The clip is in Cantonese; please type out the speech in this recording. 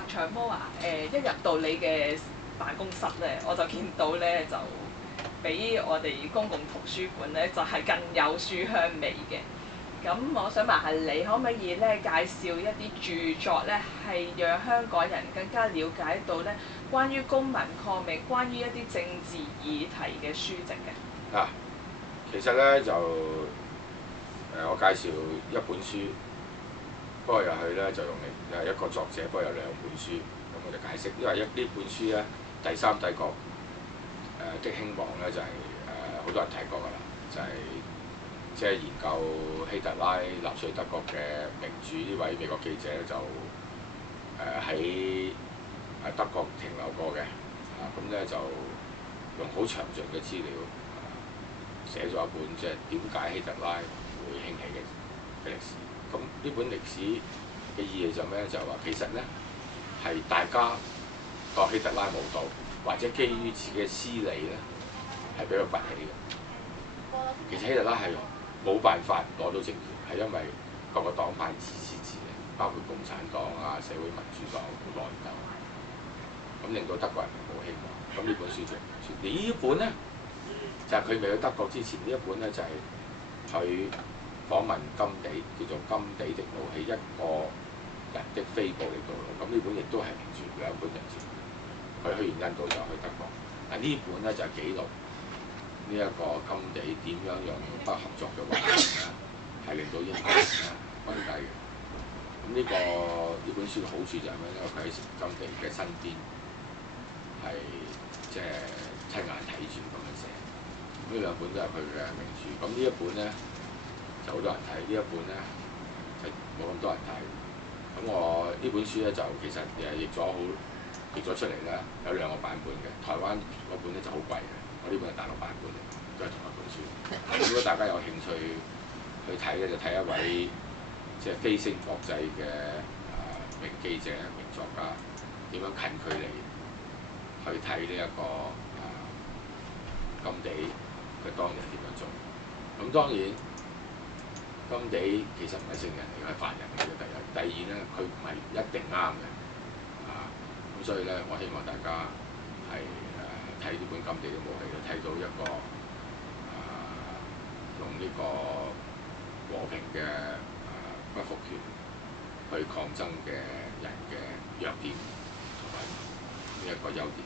阿長毛啊，一入到你嘅辦公室咧，我就見到咧就比我哋公共圖書館咧就係更有書香味嘅。咁我想問下你，可唔可以咧介紹一啲著作咧，係讓香港人更加了解到咧關於公民抗命、關於一啲政治議題嘅書籍嘅？嗱，其實咧就我介紹一本書，不過入去咧就用一個作者，不過有兩本書，咁我就解釋，因為呢本書咧第三帝國的興亡咧就係好多人睇過㗎啦，就係即係研究希特拉納粹德國嘅名著呢位美國記者就喺德國停留過嘅，咁咧就用好詳盡嘅資料寫咗一本即係點解希特拉會興起嘅歷史。咁呢本歷史嘅意義就咩咧？就係話其實咧係大家當希特拉無道，或者基於自己嘅私利咧係俾佢崛起嘅。其實希特拉係冇辦法攞到政權，係因為各個黨派自私自利，包括共產黨啊、社會民主黨內鬥，咁令到德國人冇希望。咁呢本書就而呢本咧就係佢未去德國之前，呢一本咧就係佢訪問甘地，叫做《甘地的怒氣：一個人的非暴力道路》。咁呢本亦都係名著，兩本名著。佢去完印度就去德國，但呢本咧就係記錄呢一個甘地點樣用不合作嘅環境係令到英國人跪低嘅。咁呢本書嘅好處就係咩？因為佢喺甘地嘅身邊，係即係親眼睇住咁樣寫。呢兩本都係佢嘅名著。咁呢一本咧就好多人睇，呢一本咧就冇咁多人睇。咁我呢本書咧就其實譯咗出嚟咧有兩個版本嘅，台灣嗰本咧就好貴嘅，我呢本係大陸版本嚟，都係同一本書。如果大家有興趣去睇咧，就睇一位即係飛升國際嘅名記者、名作家點樣近距離去睇呢一個甘地佢當年係點樣做。咁當然甘地其實唔係聖人嚟，係凡人嚟嘅。第二咧，佢唔係一定啱嘅。咁所以咧，我希望大家係睇呢本《甘地的武器》，睇到一個用呢個和平嘅不服權去抗爭嘅人嘅弱點同埋呢一個優點。